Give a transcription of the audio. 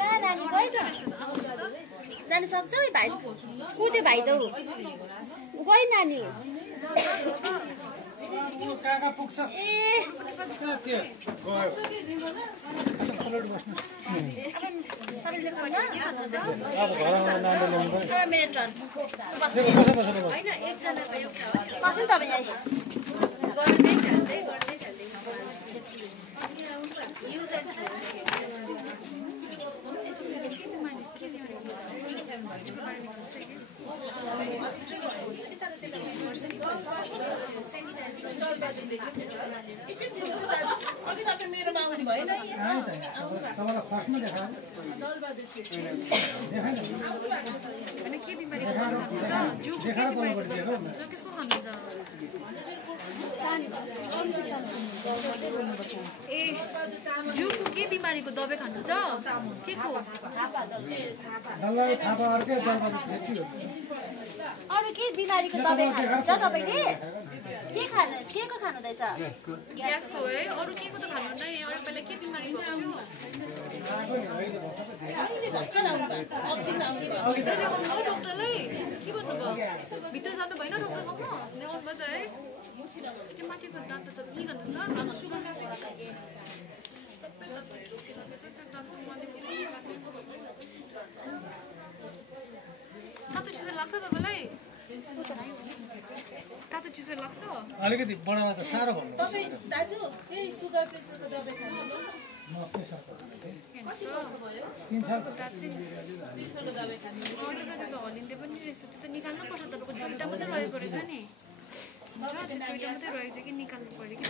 ला नानी गयो त जानु सक्छ भाइ कुद्यो भाइ त गयो नानी काका पुग्छ ए त्यो गयो सपलेट बस्नु तपाईले खाना अब घरमा नानी ल्याउनु पर्यो मेरो टर्न बस हैन एकजनाको एउटा बस्नु तपाईँ यही गर्दै खेल्दै युज एन्ड मेरोमा आउनु भएन तपाईँलाई फर्स्टमा देखायो के बिमारी कसको खानुहुन्छ ए जुको के बिमारीको दबाई खानुहुन्छ के को दल्लाई थापा अर्कै दलबा के हो अरु के बिमारीको दबाई खानुहुन्छ तपाईले के खानु के को खानुहुँदैछ ग्यासको है अरु के को त खानुहुन्न नि अरु पहिला के बिमारी भएको थियो डाक्टरलाई के भन्नुभयो भित्र जानु भएन डाक्टरकोमा ल्याउनु भयो त है त्यो माथिको दाँत त के गर्दैछ सुगर तातो चिसो लाग्छ तपाईँलाई तातो चिसो लाग्छ अलिकति बढाउन त साह्रो भन्नु तपाईँ दाजु यही सुगर प्रेसरको दबाई खानुहुन्छ म प्रेसरको कति वर्ष भयो 3 साल प्रेसरको दबाई खानुहुन्छ तपाईँको हलिँदै पनि रहेछ त्यो त निकाल्नु पर्छ तपाईँको जुट्टा मात्रै रहेको रहेछ नि जुट्टा मात्रै रहेछ कि निकाल्नु पर्यो कि